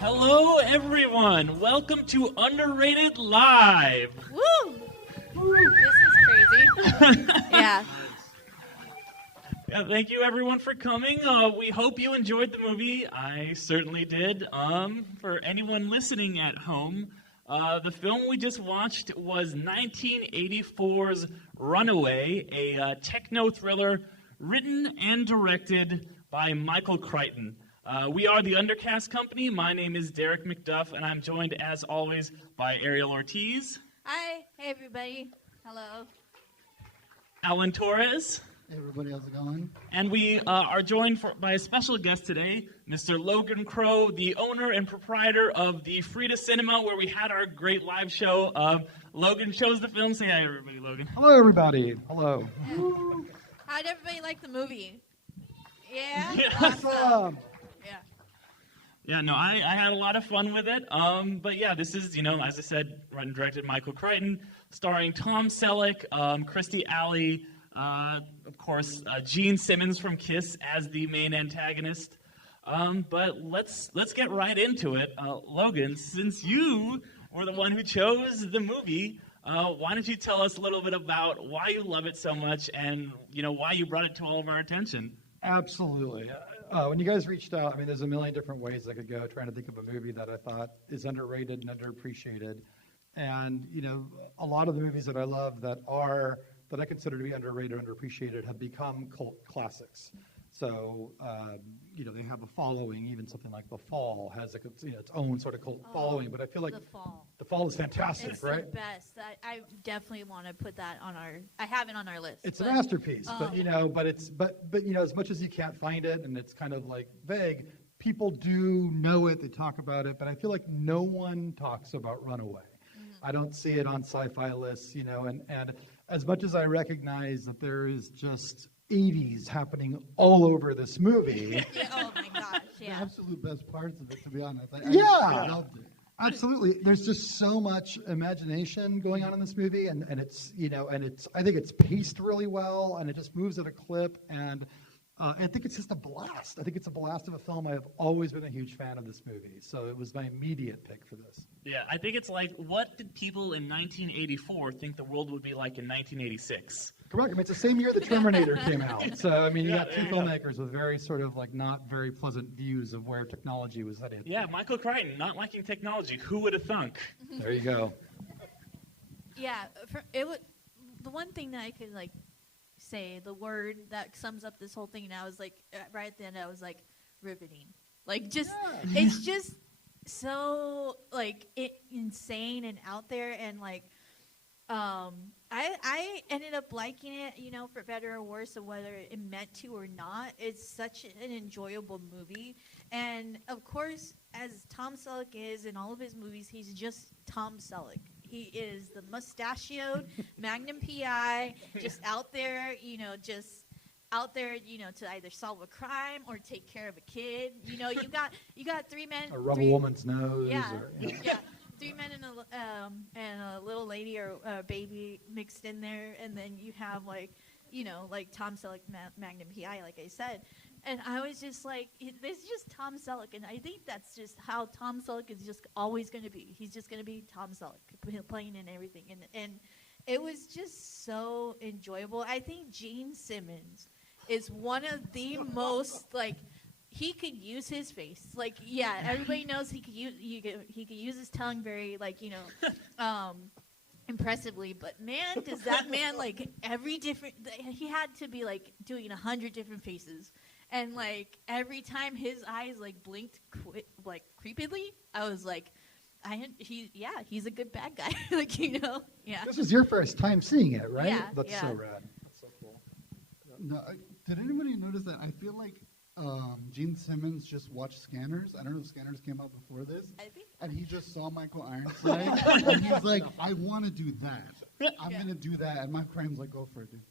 Hello, everyone. Welcome to Underrated Live. Woo! This is crazy. Yeah. Yeah, thank you, everyone, for coming. We hope you enjoyed the movie. I certainly did. For anyone listening at home, the film we just watched was 1984's Runaway, a techno thriller written and directed by Michael Crichton. We are the Undercast Company. My name is Derek McDuff, and I'm joined, as always, by Ariel Ortiz. Hi. Hey, everybody. Hello. Alan Torres. Hey, everybody. How's it going? And we are joined by a special guest today, Mr. Logan Crow, the owner and proprietor of the Frida Cinema, where we had our great live show. Logan shows the film. Say hi, everybody, Logan. Hello, everybody. Hello. How'd everybody like the movie? Yeah? Awesome. Yeah. Yeah, no, I had a lot of fun with it. But yeah, this is, as I said, written and directed Michael Crichton, starring Tom Selleck, Kirstie Alley, of course, Gene Simmons from Kiss as the main antagonist. But let's get right into it. Logan, since you were the one who chose the movie, why don't you tell us a little bit about why you love it so much and, why you brought it to all of our attention? Absolutely. When you guys reached out, there's a million different ways I could go trying to think of a movie that I thought is underrated and underappreciated. And, a lot of the movies that I love that I consider to be underrated or underappreciated have become cult classics. So, they have a following. Even something like The Fall has its own sort of cult following. But I feel like The Fall is fantastic, it's right? It's the best. I definitely want to put that on I have it on our list. It's a masterpiece, but as much as you can't find it and it's kind of like vague, people do know it. They talk about it, but I feel like no one talks about Runaway. Mm-hmm. I don't see it on sci-fi lists, and as much as I recognize that there is just 80s happening all over this movie. Yeah, oh my gosh, yeah. The absolute best parts of it, to be honest. I loved it. Absolutely. There's just so much imagination going on in this movie, and it's, I think it's paced really well, and it just moves at a clip, and I think it's just a blast. I think it's a blast of a film. I have always been a huge fan of this movie, so it was my immediate pick for this. Yeah, I think it's like, what did people in 1984 think the world would be like in 1986? Correct. It's the same year the Terminator came out. So, you got two filmmakers with very sort of not very pleasant views of where technology was headed. Yeah, Michael Crichton, not liking technology. Who would have thunk? There you go. Yeah, the one thing that I could say, the word that sums up this whole thing, and I was right at the end, I was riveting. It's just so insane and out there, and I ended up liking it, for better or worse, of whether it meant to or not. It's such an enjoyable movie, and of course, as Tom Selleck is in all of his movies, he's just Tom Selleck. He is the mustachioed Magnum PI, just out there, to either solve a crime or take care of a kid. You got three men. Or rub a woman's nose. Yeah, or, yeah. 3 men and a little lady or a baby mixed in there, and then you have Tom Selleck Magnum PI, like I said. And I was just this is just Tom Selleck, and I think that's just how Tom Selleck is just always going to be. He's just going to be Tom Selleck, playing in everything, and it was just so enjoyable. I think Gene Simmons is one of the most he could use his face. Everybody knows he could use his tongue very impressively, but man, does that man every different. He had to be doing 100 different faces. And every time his eyes blinked creepily, I was he's a good bad guy. Yeah. This was your first time seeing it, right? Yeah, That's yeah. so rad. That's so cool. No, did anybody notice that? I feel like Gene Simmons just watched Scanners. I don't know if Scanners came out before this. I think. And he just saw Michael Ironside, and he's like, I want to do that. I'm going to do that. And Mike Crichton's like, go for it, dude.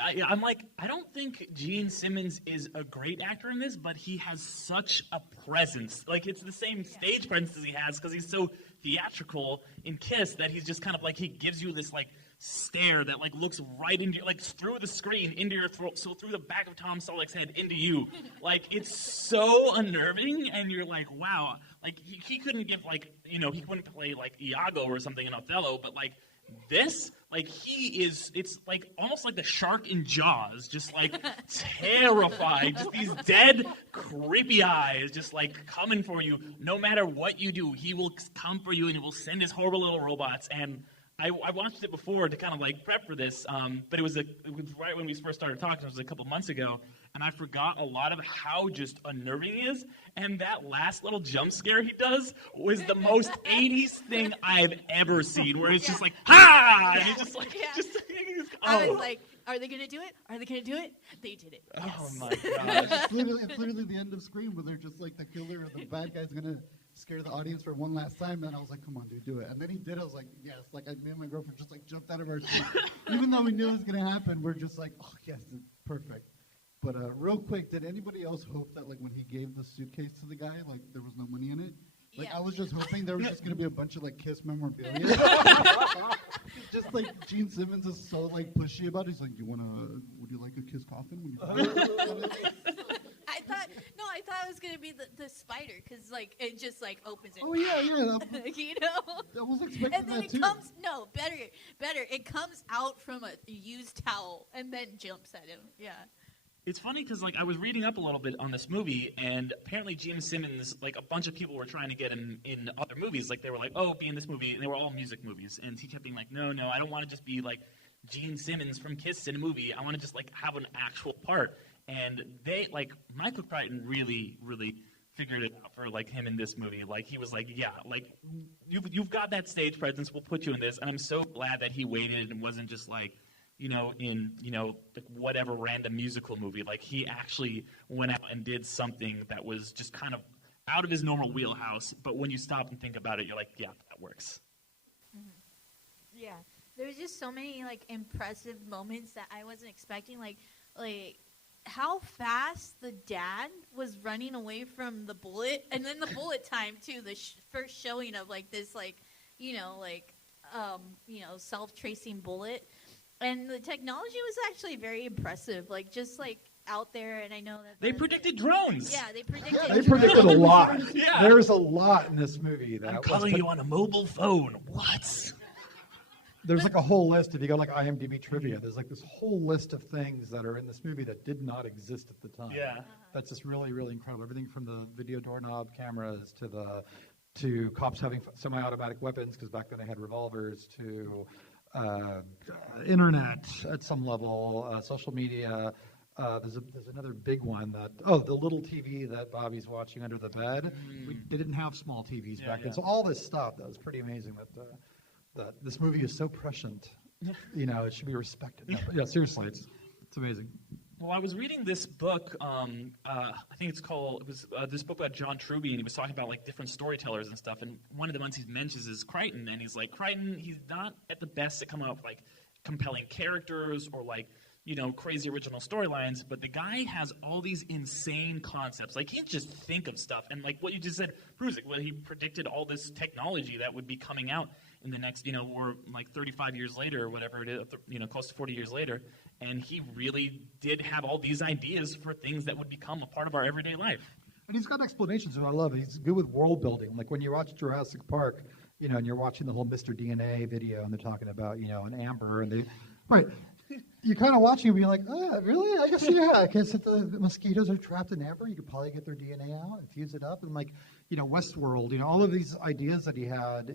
I'm like, I don't think Gene Simmons is a great actor in this, but he has such a presence. Like, it's the same stage presence as he has because he's so theatrical in Kiss that he's just kind of like, he gives you this, like, stare that, like, looks right into your, like, through the screen, into your throat, so through the back of Tom Selleck's head, into you. Like, it's so unnerving, and you're like, wow. Like, he couldn't give, like, you know, he couldn't play, like, Iago or something in Othello, but, like, this, like, it's like almost like the shark in Jaws, just like terrified, just these dead, creepy eyes, just like coming for you. No matter what you do, he will come for you and he will send his horrible little robots. And I watched it before to kind of like prep for this, but it was right when we first started talking. It was a couple months ago, and I forgot a lot of how just unnerving he is. And that last little jump scare he does was the most 80s thing I've ever seen, where it's just like, ha! And it's just like, I was like, are they going to do it? Are they going to do it? They did it. Oh Yes. my gosh. It's literally the end of Scream where they're just like the killer or the bad guy's gonna scare the audience for one last time. And I was like, come on, dude, do it. And then he did. I was like, yes. Like, me and my girlfriend just like jumped out of our seat. Even though we knew it was gonna happen, we're just like, oh yes, it's perfect. But real quick, did anybody else hope that like when he gave the suitcase to the guy, like there was no money in it? Like Yeah. I was just hoping there was just gonna be a bunch of like Kiss memorabilia. Just like Gene Simmons is so like pushy about it. He's like, would you like a Kiss coffin? I thought it was gonna be the spider because like it just like opens it. Oh yeah. you know. I was expecting And then that it too. comes better. It comes out from a used towel and then jumps at him. Yeah. It's funny because, like, I was reading up a little bit on this movie, and apparently Gene Simmons, like, a bunch of people were trying to get him in other movies. Like, they were like, oh, be in this movie, and they were all music movies. And he kept being like, no, I don't want to just be, like, Gene Simmons from Kiss in a movie. I want to just, like, have an actual part. And they, like, Michael Crichton really, really figured it out for, like, him in this movie. Like, he was like, yeah, like, you've got that stage presence. We'll put you in this. And I'm so glad that he waited and wasn't just, like, in like whatever random musical movie. Like, he actually went out and did something that was just kind of out of his normal wheelhouse. But when you stop and think about it, you're like, yeah, that works. Mm-hmm. Yeah. There was just so many like impressive moments that I wasn't expecting. Like how fast the dad was running away from the bullet, and then the bullet time too. The first showing of like this self-tracing bullet. And the technology was actually very impressive, like just like out there. And I know that they predicted drones. Yeah, they predicted. They predicted a lot. Yeah. There's a lot in this movie. I'm calling you on a mobile phone. What? There's like a whole list. If you go like IMDb trivia, there's like this whole list of things that are in this movie that did not exist at the time. Yeah. That's just really, really incredible. Everything from the video doorknob cameras to cops having semi-automatic weapons, because back then they had revolvers, to internet at some level, social media. There's another big one the little TV that Bobby's watching under the bed. They didn't have small TVs back then. So all this stuff, that was pretty amazing that this movie is so prescient. It should be respected. Yeah, seriously, it's amazing. Well, I was reading this book. I think it was this book about John Truby, and he was talking about like different storytellers and stuff. And one of the ones he mentions is Crichton, and he's like, Crichton, he's not at the best at coming up with like compelling characters or like crazy original storylines, but the guy has all these insane concepts. Like, he just think of stuff, and like what you just said proves it. Well, he predicted all this technology that would be coming out in the next, we're like 35 years later or whatever it is, close to 40 years later, and he really did have all these ideas for things that would become a part of our everyday life. And he's got explanations, and I love it. He's good with world building. Like when you watch Jurassic Park, and you're watching the whole Mr. DNA video, and they're talking about, an amber, and you're kind of watching and being like, oh, really? I guess, yeah. I guess if the mosquitoes are trapped in amber, you could probably get their DNA out and fuse it up. And like, Westworld, all of these ideas that he had,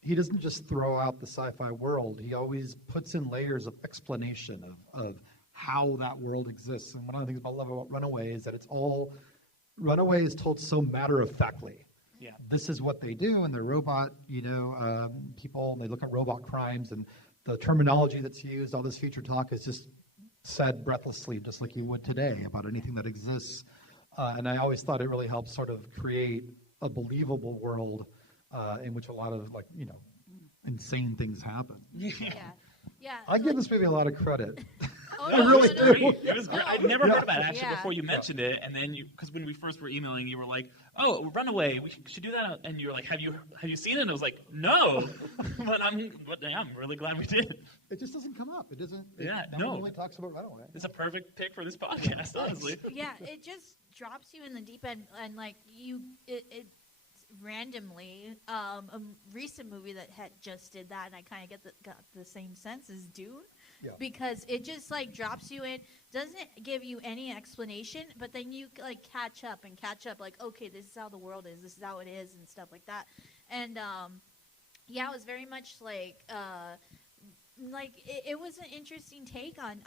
he doesn't just throw out the sci-fi world. He always puts in layers of explanation of how that world exists. And one of the things I love about Runaway is that Runaway is told so matter-of-factly. Yeah. This is what they do, and they're robot, people, and they look at robot crimes, and the terminology that's used, all this future talk is just said breathlessly, just like you would today about anything that exists. And I always thought it really helped sort of create a believable world in which a lot of insane things happen. Yeah. I give this movie a lot of credit. Oh, No, I really it was do. great. It was great. I'd never Yeah. heard about it actually Yeah. before you mentioned it, and then because when we first were emailing, you were like, "Oh, Runaway, we should do that," and you were like, "Have you seen it?" And I was like, "No," but I'm really glad we did. It just doesn't come up. It doesn't. Yeah, no one no. really talks about Runaway. It's a perfect pick for this podcast, honestly. Yeah, it just drops you in the deep end, and like it randomly. A recent movie that had just did that, and I kind of got the same sense as Dune. Yeah. Because it just like drops you in, doesn't give you any explanation, but then you like catch up, like, okay, this is how the world is, this is how it is, and stuff like that. And yeah, it was very much like it was an interesting take on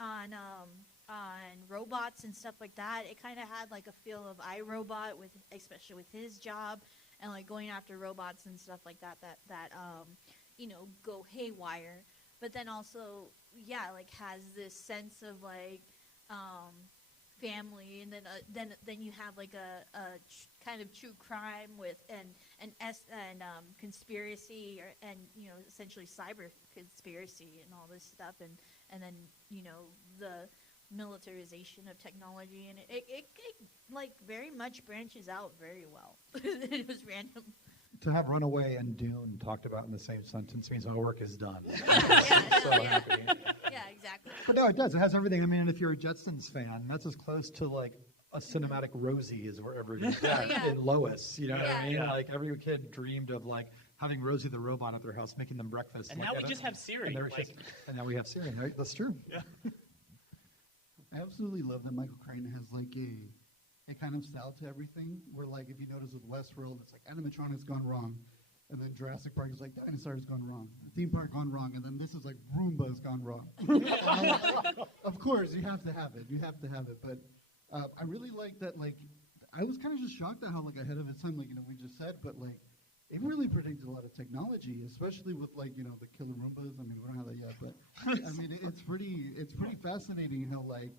robots and stuff like that. It kind of had like a feel of iRobot, especially with his job and like going after robots and stuff like that go haywire. But then also, yeah, like has this sense of like family, and then you have like a kind of true crime with and conspiracy, and essentially cyber conspiracy and all this stuff, and then the militarization of technology, and it like very much branches out very well. It was random. To have Runaway and Dune talked about in the same sentence means our work is done. Yeah, exactly. But no, it does. It has everything. I mean, if you're a Jetsons fan, that's as close to like a cinematic Rosie as we're ever going to get Yeah. in Lois. You know what I mean? Yeah. Like every kid dreamed of like having Rosie the robot at their house, making them breakfast. And like, now we just have Siri. And now we have Siri, right? That's true. Yeah. I absolutely love that Michael Crichton has like a kind of style to everything. Where like if you notice with Westworld, it's like animatronics gone wrong, and then Jurassic Park is like dinosaurs gone wrong, theme park gone wrong, and then this is like Roomba's gone wrong. Of course, you have to have it. You have to have it. But I really like that. Like I was kind of just shocked at how like ahead of its time, like we just said, but like it really predicted a lot of technology, especially with like the killer Roombas. I mean, we don't have that yet, but I mean it's pretty fascinating how like.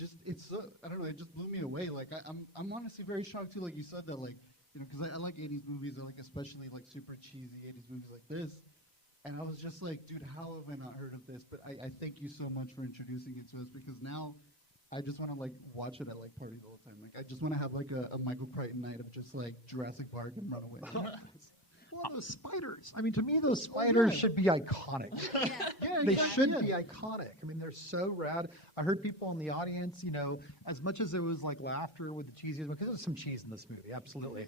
I don't know, it just blew me away. Like I'm honestly very shocked too, like you said that, like because I like 80s movies. I like especially like super cheesy 80s movies like this, and I was just like, dude, how have I not heard of this? But I thank you so much for introducing it to us, because now I just want to like watch it at like parties all the time. Like I just want to have like a Michael Crichton night of just like Jurassic Park and Runaway. Well, those spiders. I mean, to me, those spiders should be iconic. Yeah. They should be iconic. I mean, they're so rad. I heard people in the audience, as much as it was like laughter with the cheesy, because there's some cheese in this movie, absolutely.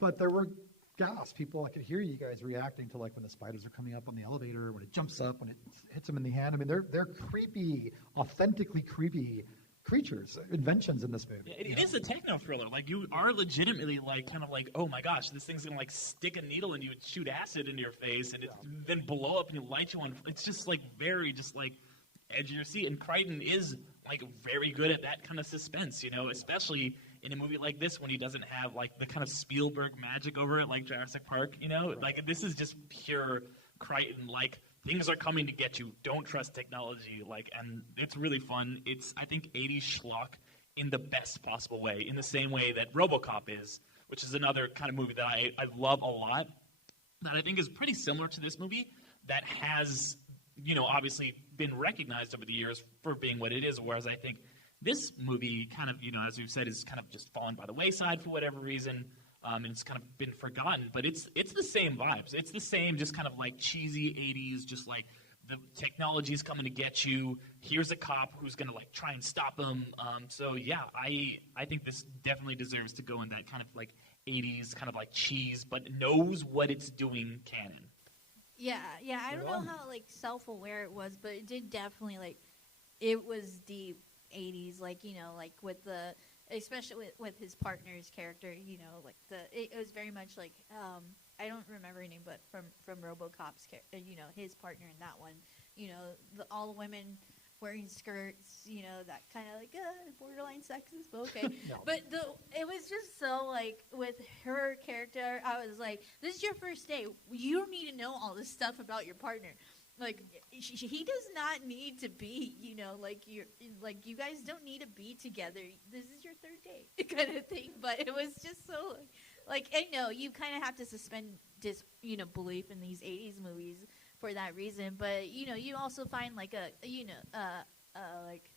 But there were gasps. People, I could hear you guys reacting to like when the spiders are coming up on the elevator, when it jumps up, when it hits them in the hand. I mean, they're creepy, authentically creepy creatures, inventions in this movie. It is a techno thriller. Like you are legitimately like kind of like, oh my gosh, this thing's gonna like stick a needle in you and shoot acid into your face, and then blow up and light you on. It's just like very just like edge of your seat. And Crichton is like very good at that kind of suspense, especially in a movie like this when he doesn't have like the kind of Spielberg magic over it like Jurassic Park. Like this is just pure Crichton. Like things are coming to get you. Don't trust technology. And it's really fun. It's, I think, 80s schlock in the best possible way, in the same way that RoboCop is, which is another kind of movie that I love a lot, that I think is pretty similar to this movie, that has, obviously been recognized over the years for being what it is, whereas I think this movie kind of, as we've said, is kind of just fallen by the wayside for whatever reason. And it's kind of been forgotten, but it's the same vibes. It's the same just kind of like cheesy 80s, just like the technology's coming to get you. Here's a cop who's going to like try and stop him. So yeah, I think this definitely deserves to go in that kind of like 80s kind of like cheese, but knows what it's doing canon. Yeah. I don't know how like self-aware it was, but it did definitely like it was deep 80s, like like with the. Especially with his partner's character, like it was very much like I don't remember her name, but from RoboCop's his partner in that one, all the women wearing skirts, that kind of like borderline sexist, but okay. No. But it was just so like with her character, I was like, this is your first day. You don't need to know all this stuff about your partner. Like he does not need to be, you guys don't need to be together. This is your third date, kind of thing. But it was just so, like, I know you kind of have to suspend belief in these '80s movies for that reason. But you also find like a like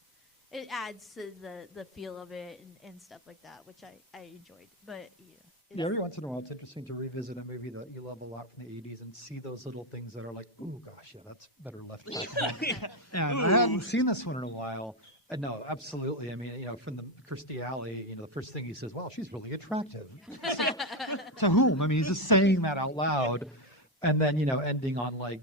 it adds to the feel of it and stuff like that, which I enjoyed. But yeah, every once in a while, it's interesting to revisit a movie that you love a lot from the '80s and see those little things that are like, "Ooh, gosh, yeah, that's better left." And I haven't seen this one in a while. And no, absolutely. I mean, from the Kirstie Alley, the first thing he says, "Wow, she's really attractive." To whom? I mean, he's just saying that out loud, and then ending on like.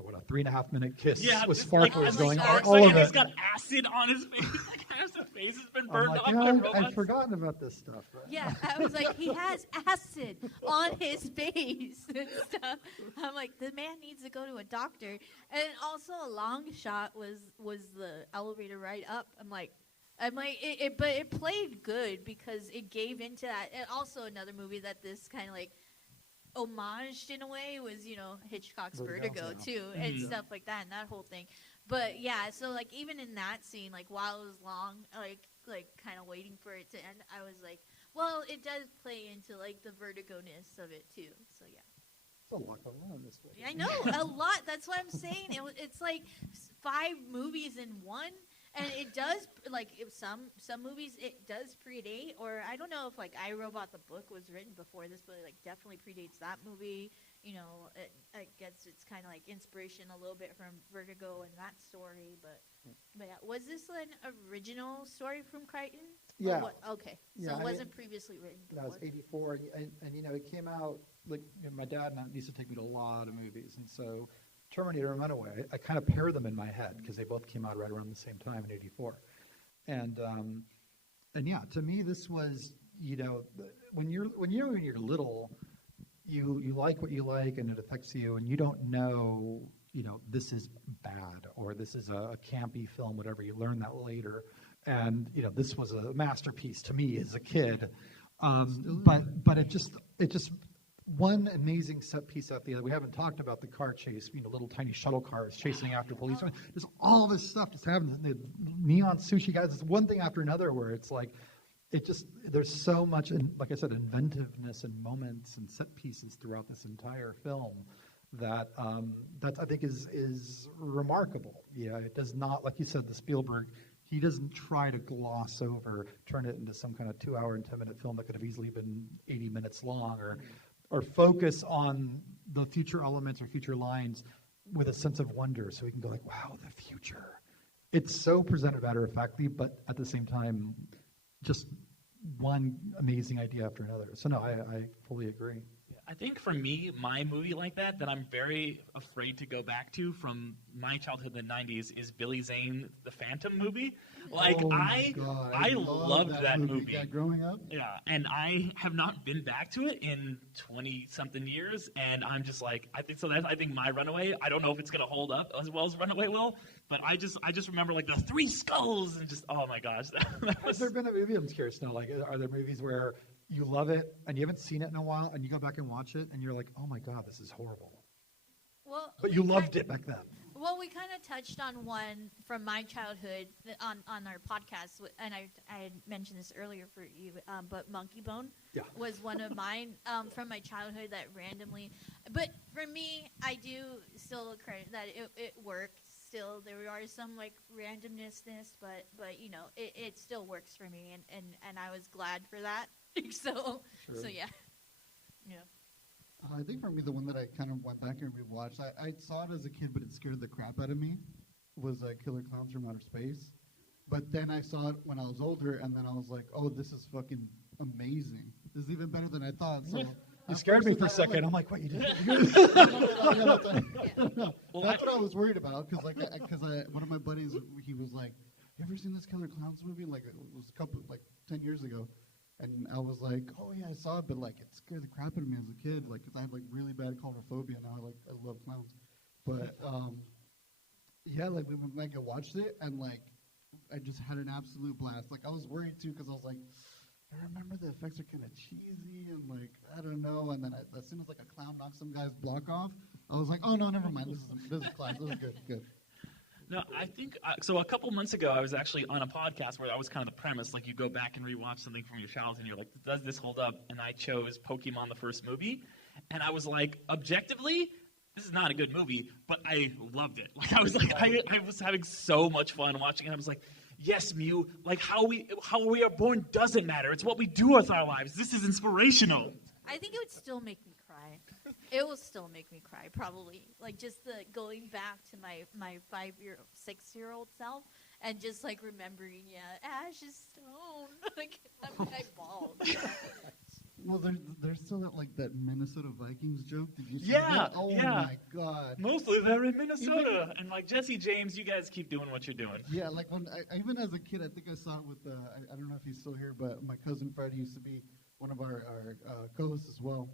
What, a 3.5-minute kiss with sparklers going all over it. He's got acid on his face. Like, his face has been burned off by robots. I've forgotten about this stuff. Right? Yeah, I was like, he has acid on his face and stuff. I'm like, the man needs to go to a doctor. And also a long shot was the elevator ride up. I'm like, but it played good because it gave into that. And also another movie that this kind of like homaged in a way was Hitchcock's Vertigo too, and stuff like that, and that whole thing. But yeah, so like even in that scene, like while it was long, like kind of waiting for it to end, I was like, well, it does play into like the vertigo-ness of it too. So yeah. It's a lot going on this way. I know, a lot. That's what I'm saying. It's like 5 movies in one. And it does, like, if some movies, it does predate, or I don't know if, like, I, Robot the book was written before this, but, like, definitely predates that movie. It gets its kind of, like, inspiration a little bit from Vertigo and that story. But yeah, was this an original story from Crichton? Yeah. Okay. So it wasn't previously written before. That was 84, and it came out, like, my dad used to take me to a lot of movies, and so Terminator and Runaway, I kind of pair them in my head because they both came out right around the same time in '84, and yeah, to me this was when you're little, you like what you like and it affects you, and you don't know this is bad or this is a campy film, whatever. You learn that later, and this was a masterpiece to me as a kid, but it just. One amazing set piece after the other. We haven't talked about the car chase, little tiny shuttle cars chasing after police. There's all this stuff just happening. The neon sushi guys, it's one thing after another where it's like, there's so much, like I said, inventiveness and moments and set pieces throughout this entire film that I think is remarkable. Yeah, it does not, like you said, the Spielberg, he doesn't try to gloss over, turn it into some kind of 2-hour and 10-minute film that could have easily been 80 minutes long, or focus on the future elements or future lines with a sense of wonder, so we can go like, wow, the future. It's so presented matter-of-factly, but at the same time, just one amazing idea after another. So no, I fully agree. I think for me, my movie like that I'm very afraid to go back to from my childhood in the 90s is Billy Zane, the Phantom movie. Like, I loved that movie. Yeah, growing up? Yeah, and I have not been back to it in 20-something years, and I'm just like, I think my Runaway, I don't know if it's going to hold up as well as Runaway will, but I just remember, like, the 3 skulls, and just, oh my gosh. Has there been a movie, I'm curious now, like, are there movies where you love it, and you haven't seen it in a while, and you go back and watch it, and you're like, oh my God, this is horrible. Well, but you loved it back then. Well, we kind of touched on one from my childhood on our podcast, and I had mentioned this earlier for you, but Monkey Bone was one of mine from my childhood that randomly. But for me, I do still credit that it worked. Still, there are some like randomness, but it still works for me, and I was glad for that. So yeah. I think for me, the one that I kind of went back and rewatched, I saw it as a kid, but it scared the crap out of me, was Killer Clowns from Outer Space. But then I saw it when I was older, and then I was like, oh, this is fucking amazing. This is even better than I thought. So you scared me for a second. I'm like, what, you did? That's what I was worried about, because one of my buddies, he was like, you ever seen this Killer Clowns movie? Like, it was 10 years ago. And I was like, oh yeah, I saw it, but like it scared the crap out of me as a kid, like because I had like really bad claustrophobia. Now I love clowns, but yeah, like we went back and watched it, and like I just had an absolute blast. Like I was worried too because I was like, I remember the effects are kind of cheesy and like I don't know. And then as soon as like a clown knocks some guy's block off, I was like, oh no, never mind. This is class. This is good. No, I think, so a couple months ago, I was actually on a podcast where that was kind of the premise, like you go back and rewatch something from your childhood and you're like, does this hold up? And I chose Pokemon, the first movie, and I was like, objectively, this is not a good movie, but I loved it. Like I was like, I was having so much fun watching it. I was like, yes, Mew, like how we are born doesn't matter. It's what we do with our lives. This is inspirational. I think it would still make me cry. It will still make me cry, probably. Like just the going back to my 6-year-old self and just like remembering, Ash is stoned. Like I bawled. Well, there's still that Minnesota Vikings joke. Did you see Yeah, that? Oh yeah. my God. Mostly they're in Minnesota. And like Jesse James, you guys keep doing what you're doing. Yeah, like when even as a kid, I think I saw it with I don't know if he's still here, but my cousin Fred used to be one of our co-hosts as well.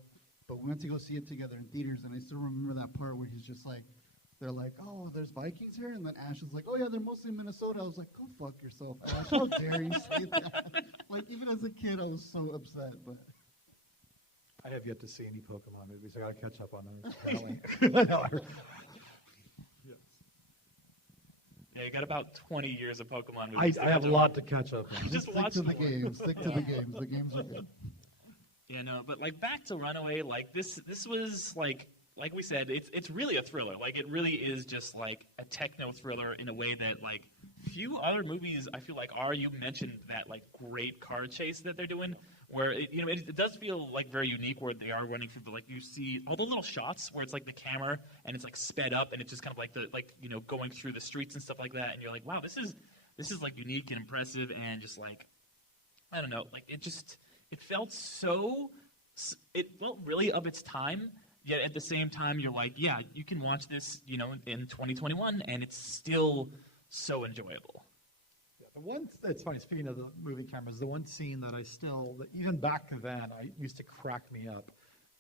But we went to go see it together in theaters, and I still remember that part where he's just like, they're like, oh, there's Vikings here? And then Ash is like, oh, yeah, they're mostly in Minnesota. I was like, go fuck yourself, Ash. How dare you say that? Like, even as a kid, I was so upset. But I have yet to see any Pokemon movies. I got to catch up on those, apparently. Yeah, you got about 20 years of Pokemon movies. I have a lot to catch up on. Just watch stick to the more. games. Stick to the games. The games are good. Yeah, no, but like back to Runaway, like this was like we said, it's really a thriller. Like it really is just like a techno thriller in a way that like few other movies I feel like are. You mentioned that like great car chase that they're doing, where it does feel like very unique, where they are running through the like you see all the little shots where it's like the camera and it's like sped up and it's just kind of like the going through the streets and stuff like that, and you're like, wow, this is like unique and impressive and just like I don't know, like it felt really of its time, yet at the same time, you're like, yeah, you can watch this, in 2021, and it's still so enjoyable. Yeah, it's funny, speaking of the movie cameras, the one scene that even back then, used to crack me up,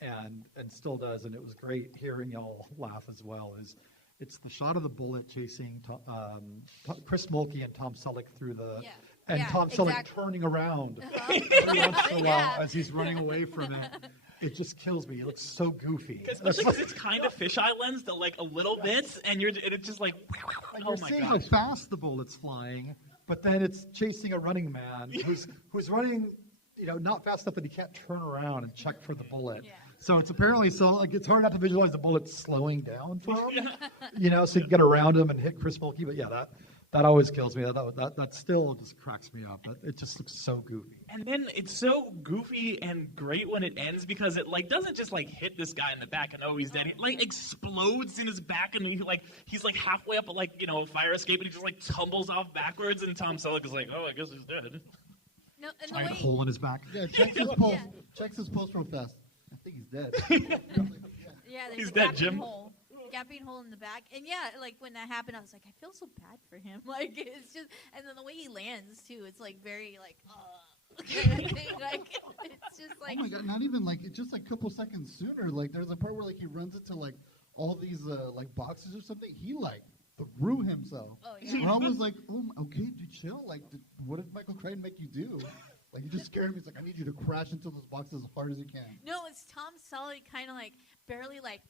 and still does, and it was great hearing y'all laugh as well, it's the shot of the bullet chasing Chris Mulkey and Tom Selleck through the... Yeah. And Tom Selleck turning around every once in a while as he's running away from it. It just kills me. It looks so goofy. Especially because it's kind of fisheye lens, like a little bit, and it's just like, oh you're my seeing gosh. how fast the bullet's flying, but then it's chasing a running man who's running, not fast enough that he can't turn around and check for the bullet. Yeah. So it's apparently it's hard not to visualize the bullet slowing down for him, so you can get around him and hit Chris Mulkey. But yeah, that always kills me. That still just cracks me up. It just looks so goofy. And then it's so goofy and great when it ends because it like doesn't just like hit this guy in the back and he's dead. It like explodes in his back and he's like halfway up a fire escape and he just like tumbles off backwards and Tom Selleck is like, oh, I guess he's dead. No, and Giant hole in his back. Yeah, checks his pulse. Checks his pulse real fast. I think he's dead. Yeah, there's He's a dead, gaping Jim. hole. Gaping hole in the back. And yeah, like when that happened, I was like, I feel so bad for him. Like it's just, and then the way he lands too, it's like very like, like it's just like. Oh my God! Not even like it's just like a couple seconds sooner. Like there's a part where like he runs into like all these like boxes or something. He like threw himself. Oh yeah. And I was like, oh, okay, dude, chill. Like, what did Michael Crichton make you do? Like, he just scared me. He's like, I need you to crash into those boxes as hard as you can. No, it's Tom Selleck kind of like barely like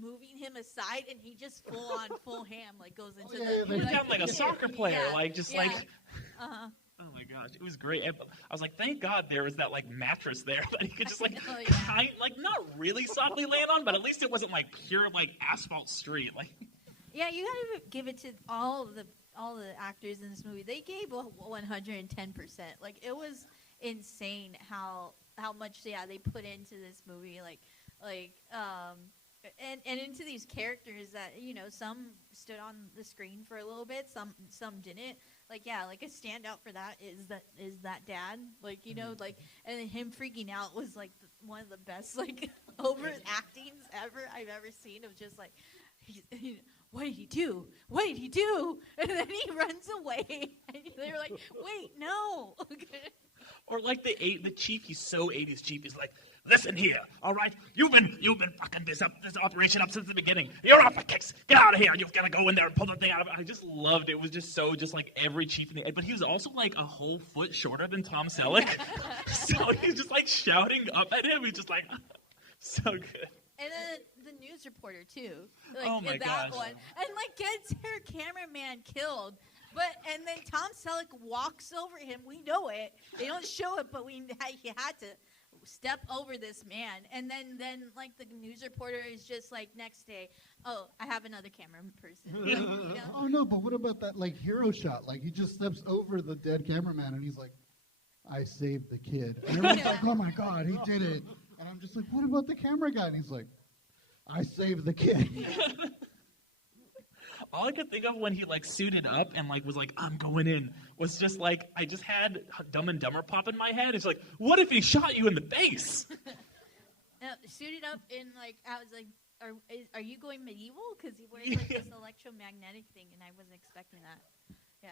moving him aside, and he just full ham like goes into the. He's down like a soccer player, like just like. Uh-huh. Oh my gosh, it was great. I was like, thank God there was that like mattress there that he could just like not really softly land on, but at least it wasn't like pure like asphalt street. Like. Yeah, you gotta give it to all the actors in this movie. They gave 110%. Like it was insane how much they put into this movie. And into these characters that some stood on the screen for a little bit, some didn't. Like a standout for that is that dad. Like and then him freaking out was like one of the best like overactings I've ever seen of just like. What did he do? What did he do? And then he runs away. And they're like, wait, no. Or like the chief, he's so 80s chief. He's like, listen here, all right? You've been fucking this operation up since the beginning. You're off the kicks. Get out of here. You've got to go in there and pull the thing out of it. I just loved it. It was just so just like every chief in the... But he was also like a whole foot shorter than Tom Selleck. So he's just like shouting up at him. He's just like, so good. And then the news reporter too, like oh my that gosh. one, and like gets her cameraman killed. And then Tom Selleck walks over him. We know it. They don't show it, but he had to step over this man. And then like the news reporter is just like next day, oh, I have another camera person. You know? Oh no, but what about that like hero shot? Like he just steps over the dead cameraman and he's like, I saved the kid. And everyone's like, oh my God, he did it. And I'm just like, what about the camera guy? And he's like, I saved the kid. All I could think of when he like suited up and like was like, I'm going in, was just like, I just had Dumb and Dumber pop in my head. It's like, what if he shot you in the face? Suited up in like, I was like, are you going medieval? Because he wears like this electromagnetic thing, and I wasn't expecting that. Yeah.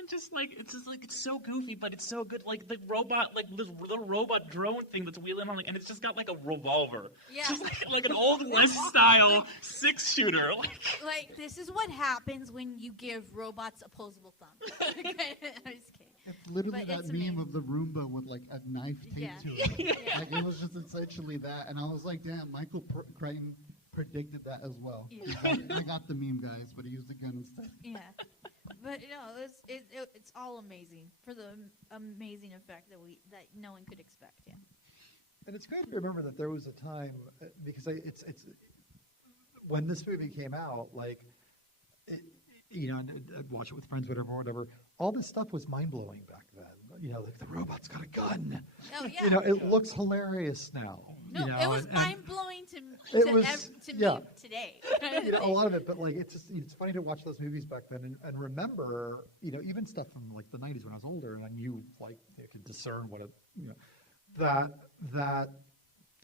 And just like it's so goofy, but it's so good. Like the robot, like this little robot drone thing that's wheeling on, like, and it's just got like a revolver. Yeah. Just like an old West style 6-shooter. Like this is what happens when you give robots opposable thumbs. I'm just kidding. It's literally that meme of the Roomba with like a knife taped to it. Yeah. Like it was just essentially that, and I was like, damn, Michael Crichton predicted that as well. Yeah. I got the meme, guys, but he used a gun instead. Yeah. But it's all amazing for the amazing effect that no one could expect. Yeah. And it's great to remember that there was a time because it's when this movie came out, like I'd watch it with friends, whatever. All this stuff was mind blowing back then. Like the robot's got a gun. Oh yeah. It looks hilarious now. No, it was mind blowing to me today. A lot of it, but like it's funny to watch those movies back then and remember, even stuff from like the 90s when I was older and I knew like you could discern what that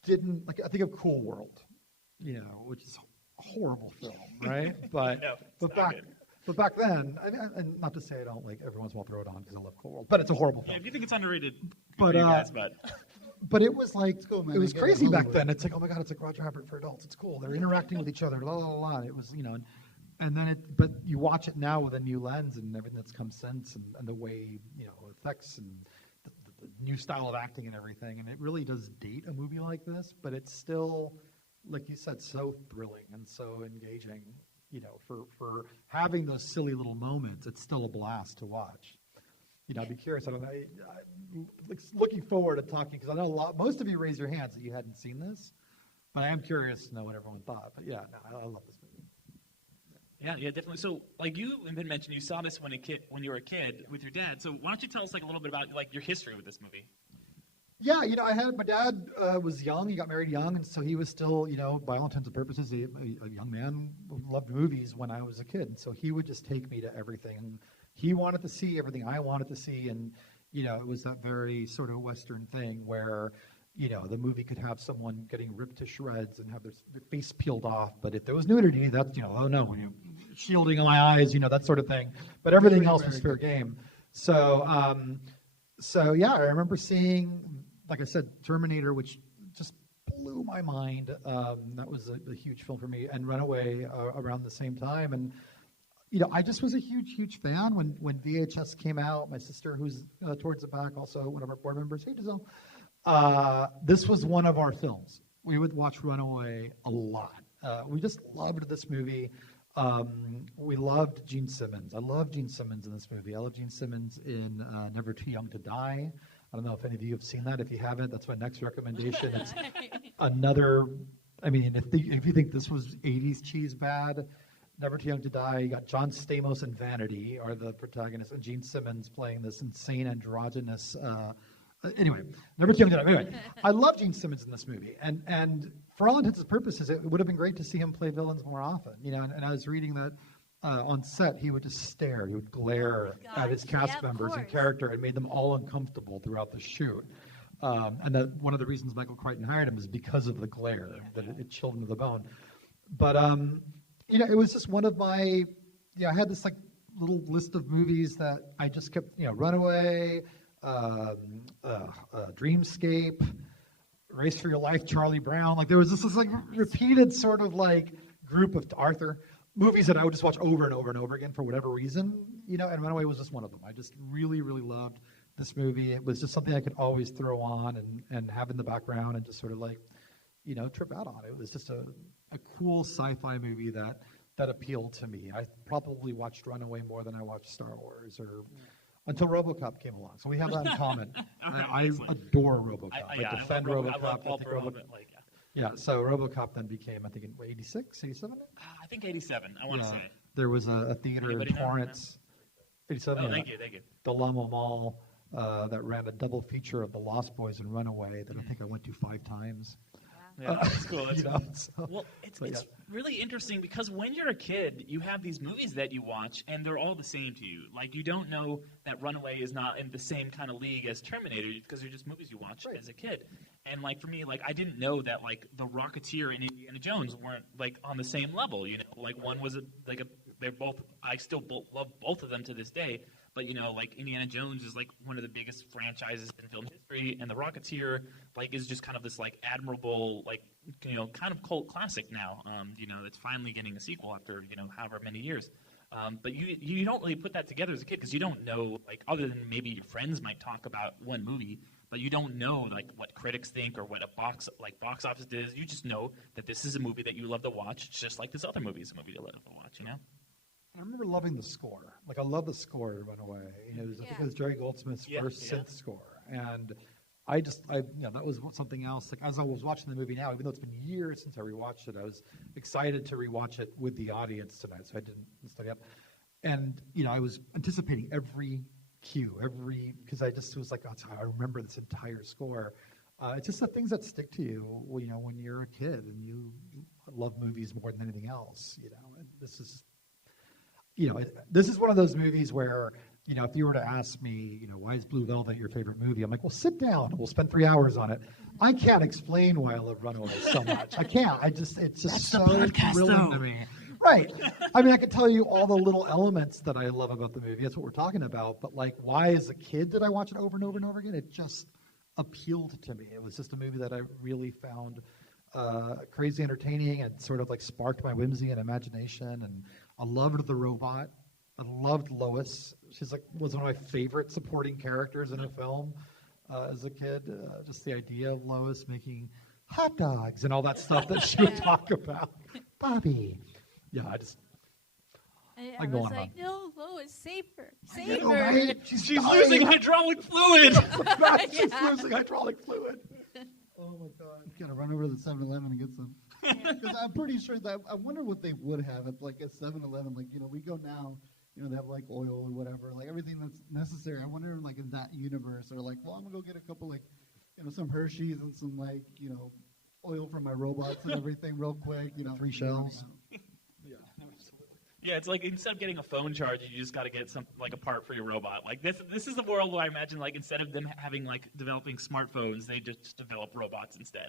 didn't like. I think of Cool World, which is a horrible film, right? But back then, and not to say I don't like every once in a while throw it on because I love Cool World, but it's a horrible film. Yeah, if you think it's underrated, but it was like it was crazy back then. It's like, oh my God, it's like Roger Rabbit for adults. It's cool. They're interacting with each other. La la la. It was and then but you watch it now with a new lens and everything that's come since and the way effects and the new style of acting and everything, and it really does date a movie like this, but it's still, like you said, so thrilling and so engaging. For having those silly little moments, it's still a blast to watch. I'd be curious. I don't know. I'm looking forward to talking because I know most of you raised your hands that you hadn't seen this, but I am curious to know what everyone thought. But yeah, no, I love this movie. Yeah, definitely. So, like you even mentioned, you saw this when you were a kid with your dad. So, why don't you tell us like a little bit about like your history with this movie? Yeah, I had my dad was young. He got married young, and so he was still, by all intents and purposes, a young man who loved movies when I was a kid. And so he would just take me to everything. He wanted to see everything I wanted to see, and it was that very sort of Western thing where the movie could have someone getting ripped to shreds and have their face peeled off, but if there was nudity, that's oh no, when you shielding my eyes, that sort of thing. But everything else was fair game. So yeah, I remember seeing, like I said, Terminator, which just blew my mind. That was a huge film for me, and Runaway around the same time. And I just was a huge fan when VHS came out. My sister, who's towards the back, also one of our board members, hey Giselle, this was one of our films. We would watch Runaway a lot. We just loved this movie. We loved Gene Simmons. I love Gene Simmons in this movie. I love Gene Simmons in Never Too Young to Die. I don't know if any of you have seen that. If you haven't, that's my next recommendation. It's another, if you think this was 80s cheese bad, Never Too Young to Die, you got John Stamos and Vanity are the protagonists, and Gene Simmons playing this insane androgynous, anyway, Never Too Young to Die. Anyway, I love Gene Simmons in this movie, and for all intents and purposes, it would have been great to see him play villains more often, and I was reading that on set, he would just stare, he would glare at his cast members and character, and made them all uncomfortable throughout the shoot. And that one of the reasons Michael Crichton hired him is because of the glare, that it chilled him to the bone. But, it was just one of my, I had this like little list of movies that I just kept, Runaway, Dreamscape, Race for Your Life, Charlie Brown. Like there was this like repeated sort of like group of Arthur movies that I would just watch over and over and over again for whatever reason, and Runaway was just one of them. I just really, really loved this movie. It was just something I could always throw on and have in the background and just sort of like, trip out on. It was just a cool sci-fi movie that appealed to me. I probably watched Runaway more than I watched Star Wars until RoboCop came along. So we have that in common. I Excellent. adore RoboCop. Yeah, I defend I love RoboCop. Paul I think Verhoeven, yeah, so RoboCop then became, I think, in 86, 87? I think 87, I want to say. There was a theater Anybody in know? Torrance. 87, Oh, yeah. thank you. The Lama Mall that ran a double feature of The Lost Boys and Runaway that I think I went to 5 times. Yeah, that's cool. That's You cool. know, so- Well, it's but really interesting because when you're a kid, you have these movies that you watch, and they're all the same to you. Like, you don't know that Runaway is not in the same kind of league as Terminator because they're just movies you watch as a kid. And, like, for me, like, I didn't know that, like, The Rocketeer and Indiana Jones weren't, like, on the same level, you know? Like, one was, they're both, I still love both of them to this day. But, you know, like, Indiana Jones is, like, one of the biggest franchises in film history, and The Rocketeer, like, is just kind of this, like, admirable, like, you know, kind of cult classic now, you know, that's finally getting a sequel after, you know, however many years. But you don't really put that together as a kid because you don't know, like, other than maybe your friends might talk about one movie, but you don't know, like, what critics think or what a box office is. You just know that this is a movie that you love to watch. It's just like this other movie is a movie you love to watch, you know? I remember loving the score. Like, I love the score to Runaway. You know, I think it was Jerry Goldsmith's first synth score. And you know, that was something else. Like, as I was watching the movie now, even though it's been years since I rewatched it, I was excited to rewatch it with the audience tonight, so I didn't study up. And, you know, I was anticipating every cue, because I just was like, that's how I remember this entire score. It's just the things that stick to you, you know, when you're a kid and you love movies more than anything else, you know. And this is one of those movies where, you know, if you were to ask me, you know, why is Blue Velvet your favorite movie? I'm like, well, sit down. We'll spend 3 hours on it. I can't explain why I love Runaway so much. I can't. It's just so thrilling to me. Right. I mean, I could tell you all the little elements that I love about the movie. That's what we're talking about. But, like, why as a kid did I watch it over and over and over again? It just appealed to me. It was just a movie that I really found crazy entertaining and sort of, like, sparked my whimsy and imagination. And I loved the robot. I loved Lois. She's was one of my favorite supporting characters in a film as a kid. Just the idea of Lois making hot dogs and all that stuff that she would talk about. Bobby. Yeah, I go was on, like, no, Lois, save her. I Save know, her. right? She's losing hydraulic fluid. She's losing hydraulic fluid. Oh my God! You gotta run over to the 7-Eleven and get some. Because I'm pretty sure that I wonder what they would have at like a 7-Eleven. Like, you know, we go now, you know, they have like oil or whatever, like everything that's necessary. I wonder, like, in that universe, or like, well, I'm gonna go get a couple, like, you know, some Hershey's and some, like, you know, oil for my robots and everything real quick. You know, 3 shells. Yeah, it's like instead of getting a phone charger, you just got to get some like a part for your robot. Like this is the world where I imagine like instead of them having like developing smartphones, they just develop robots instead.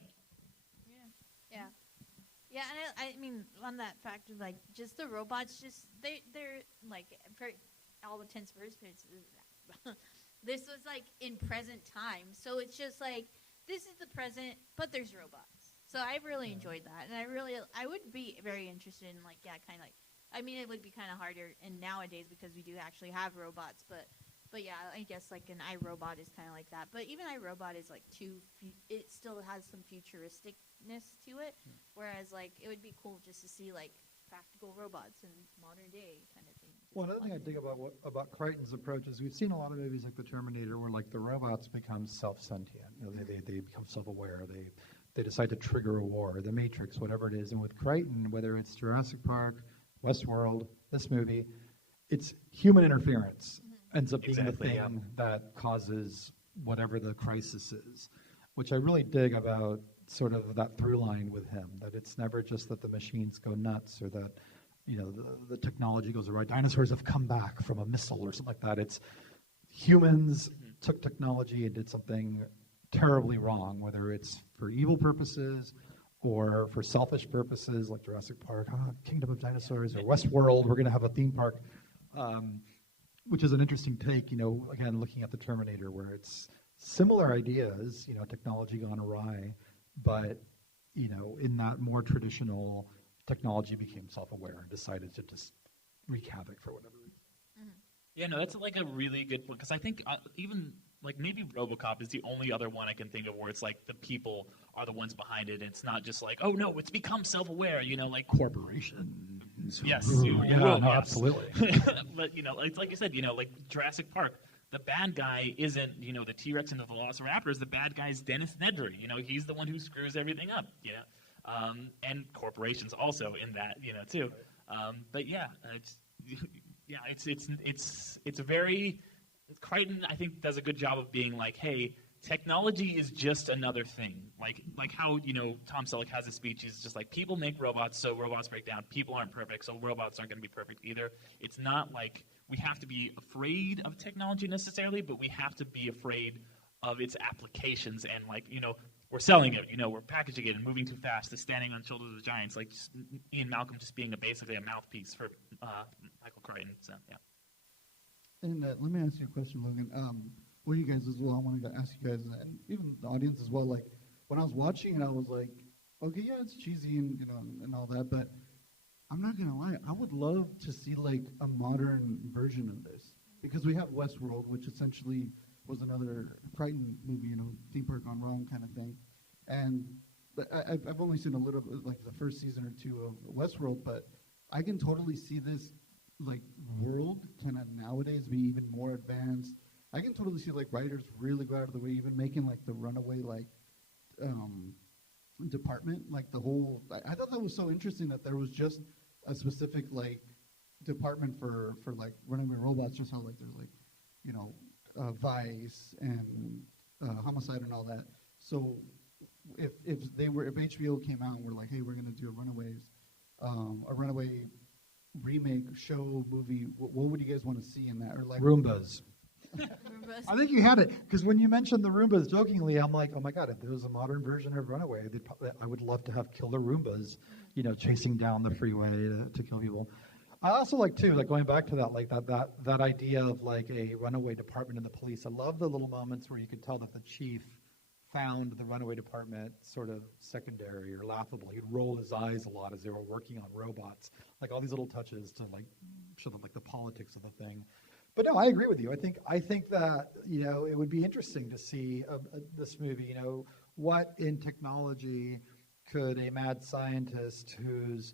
Yeah, and I mean, on that factor, like, just the robots, just, they're like, for all intents and purposes, this was, like, in present time. So it's just, like, this is the present, but there's robots. So I really enjoyed that. And I would be very interested in, like, kind of like, I mean, it would be kind of harder in nowadays because we do actually have robots, but yeah, I guess, like, an iRobot is kind of like that. But even iRobot is, like, it still has some futuristicness to it, whereas, like, it would be cool just to see, like, practical robots in modern day kind of thing. Well, another thing I dig about Crichton's approach is we've seen a lot of movies like The Terminator where, like, the robots become self-sentient. You know, they become self-aware. They decide to trigger a war, The Matrix, whatever it is. And with Crichton, whether it's Jurassic Park, Westworld, this movie, it's human interference. Ends up being the thing that causes whatever the crisis is, which I really dig about sort of that through line with him, that it's never just that the machines go nuts or that, you know, the technology goes awry. Dinosaurs have come back from a missile or something like that. It's humans took technology and did something terribly wrong, whether it's for evil purposes or for selfish purposes like Jurassic Park, Kingdom of Dinosaurs, or Westworld, we're going to have a theme park. Which is an interesting take, you know, again, looking at the Terminator, where it's similar ideas, you know, technology gone awry, but, you know, in that more traditional, technology became self-aware and decided to just wreak havoc for whatever reason. Yeah, no, that's like a really good point, because I think even, like, maybe RoboCop is the only other one I can think of where it's like the people are the ones behind it. It's not just like, oh, no, it's become self-aware, you know, like corporation. Yes. Absolutely. But, you know, it's like you said, you know, like Jurassic Park, the bad guy isn't, the T-Rex and the Velociraptors. The bad guy's Dennis Nedry. He's the one who screws everything up. And corporations also in that, too. But yeah, it's a very Crichton, I think, does a good job of being like, hey, technology is just another thing. Like how, Tom Selleck has a speech. He's just like, people make robots, so robots break down. People aren't perfect, so robots aren't going to be perfect either. It's not like we have to be afraid of technology necessarily, but we have to be afraid of its applications. And we're selling it, we're packaging it and moving too fast to standing on shoulders of giants. Like just Ian Malcolm just being basically a mouthpiece for Michael Crichton. So, yeah. And let me ask you a question, Logan. Well, you guys as well. I wanted to ask you guys, and even the audience as well. Like when I was watching it, I was like, okay, yeah, it's cheesy and and all that, but I'm not gonna lie. I would love to see like a modern version of this because we have Westworld, which essentially was another Crichton movie, theme park gone wrong kind of thing. And I've only seen a little bit, like the first season or two of Westworld, but I can totally see this like world kind of nowadays be even more advanced. I can totally see like writers really go out of the way, even making like the Runaway like department, like the whole. I thought that was so interesting that there was just a specific like department for like runaway robots, just how like there's like vice and homicide and all that. So if HBO came out and were like, hey, we're gonna do a Runaway remake show movie, what would you guys want to see in that? Or like Roombas. I think you had it, because when you mentioned the Roombas jokingly, I'm like, oh my God, if there was a modern version of Runaway, I would love to have killer Roombas, chasing down the freeway to kill people. I also like too, like going back to that, like that idea of like a runaway department in the police. I love the little moments where you could tell that the chief found the runaway department sort of secondary or laughable. He'd roll his eyes a lot as they were working on robots. Like all these little touches to like show them like the politics of the thing. But no, I agree with you. I think that it would be interesting to see this movie. What in technology could a mad scientist who's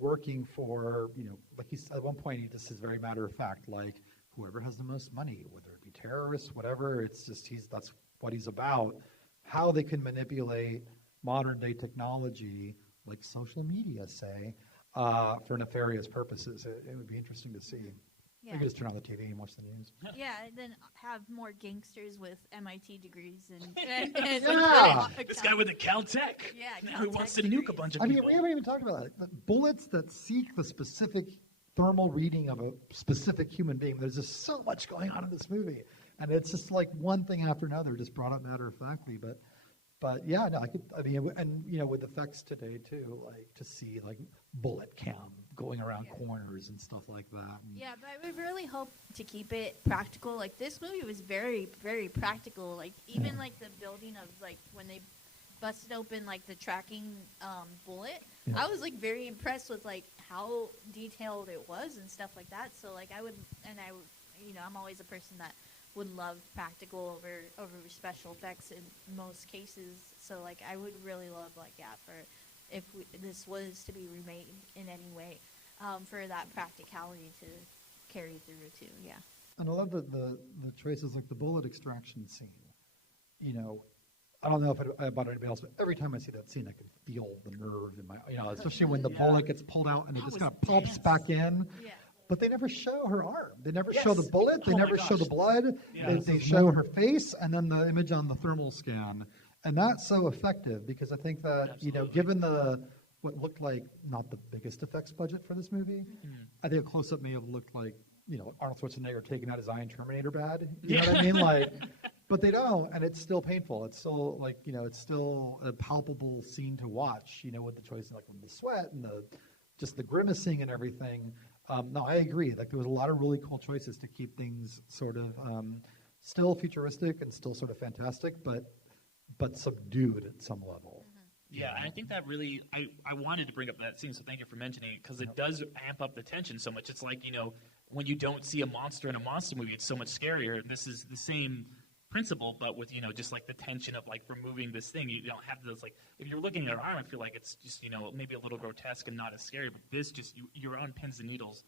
working for like he's at one point he just says very matter of fact, like whoever has the most money, whether it be terrorists, whatever. It's just that's what he's about. How they can manipulate modern day technology, like social media, say, for nefarious purposes. It would be interesting to see. Yeah. You can just turn on the TV and watch the news. Yeah, and then have more gangsters with MIT degrees and Yeah. This guy with a Caltech. Yeah, Now he wants to Caltech nuke a bunch of I mean, people. we haven't even talked about that. The bullets that seek the specific thermal reading of a specific human being. There's just so much going on in this movie, and it's just like one thing after another, just brought up matter of factly. But yeah, no, with effects today too, like to see like bullet cam going around corners and stuff like that. Yeah, but I would really hope to keep it practical. Like this movie was very, very practical. Like even like the building of like when they busted open like the tracking bullet, I was like very impressed with like how detailed it was and stuff like that. So like I'm always a person that would love practical over special effects in most cases. So like I would really love for if this was to be remade in any way, for that practicality to carry through too. Yeah. And I love the choices, like the bullet extraction scene. I don't know about anybody else, but every time I see that scene, I can feel the nerve in my, especially when the bullet gets pulled out and it just kind of pops back in. Yeah. But they never show her arm. They never show the bullet. They never show the blood. Yeah, they show her face and then the image on the thermal scan. And that's so effective because I think that, given what looked like not the biggest effects budget for this movie, I think a close-up may have looked like, Arnold Schwarzenegger taking out his eye in Terminator bad. You know what I mean? Like, but they don't, and it's still painful. It's still like, it's still a palpable scene to watch, with the choice, like with the sweat and just the grimacing and everything. No, I agree. Like there was a lot of really cool choices to keep things sort of still futuristic and still sort of fantastic, but subdued at some level. Yeah, and I think that really, I wanted to bring up that scene, so thank you for mentioning it, because it does amp up the tension so much. It's like, when you don't see a monster in a monster movie, it's so much scarier. This is the same principle, but with, just like the tension of like removing this thing. You don't have those, like, if you're looking at her arm, I feel like it's just, maybe a little grotesque and not as scary, but this just, you're on pins and needles